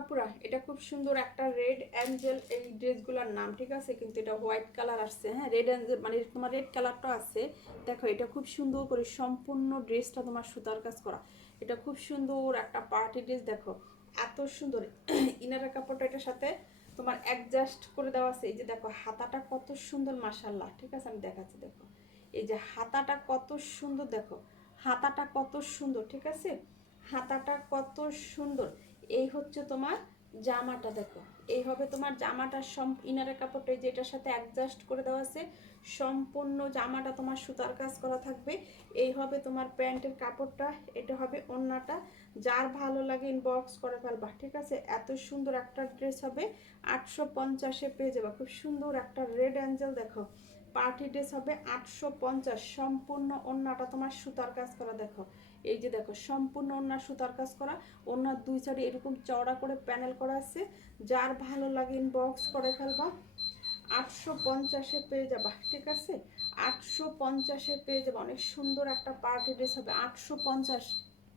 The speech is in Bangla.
আপুরা, এটা খুব সুন্দর একটা রেড অ্যাঞ্জেল এই ড্রেসগুলোর নাম, ঠিক আছে? কিন্তু এটা হোয়াইট কালার আসছে, হ্যাঁ, রেড অ্যাঞ্জেল মানে তোমার রেড কালারটা আছে। দেখো এটা খুব সুন্দর করে সম্পূর্ণ ড্রেসটা তোমার সুতার কাজ করা। এটা খুব সুন্দর একটা পার্টি ড্রেস। দেখো এত সুন্দর ইনারের কাপড়টা এটার সাথে তোমার অ্যাডজাস্ট করে দেওয়া আছে। এই যে দেখো হাতাটা কত সুন্দর, মাশাল্লাহ, ঠিক আছে? আমি দেখাচ্ছি, দেখো এই যে হাতাটা কত সুন্দর, দেখো হাতাটা কত সুন্দর, ঠিক আছে? হাতাটা কত সুন্দর। এই হচ্ছে তোমার জামাটা, দেখো এই হবে তোমার জামাটা। ইনারের কাপড়টা যেটার সাথে অ্যাডজাস্ট করে দেওয়া আছে, সম্পূর্ণ জামাটা তোমার সুতার কাজ করা থাকবে। এই হবে তোমার প্যান্টের কাপড়টা, এটা হবে ওড়নাটা। যার ভালো লাগে ইনবক্স করে ফেলবা, ঠিক আছে? এত সুন্দর একটা ড্রেস হবে 850-এ পেয়ে যাবা। খুব সুন্দর একটা রেড অ্যাঞ্জেল, দেখো পার্টি ড্রেস হবে 850। সম্পূর্ণ ওড়নাটা তোমার সুতার কাজ করা, দেখো এই যে দেখো সম্পূর্ণ ওড়না সুতার কাজ করা। ওড়নার দুই সাইডে এরকম চওড়া করে প্যানেল করা আছে। যার ভালো লাগে ইনবক্স করে ফেলবা। 850-এ পেয়ে যাবা, ঠিক আছে? 850-এ পেয়ে যাবা। অনেক সুন্দর একটা পার্টি ড্রেস হবে 850।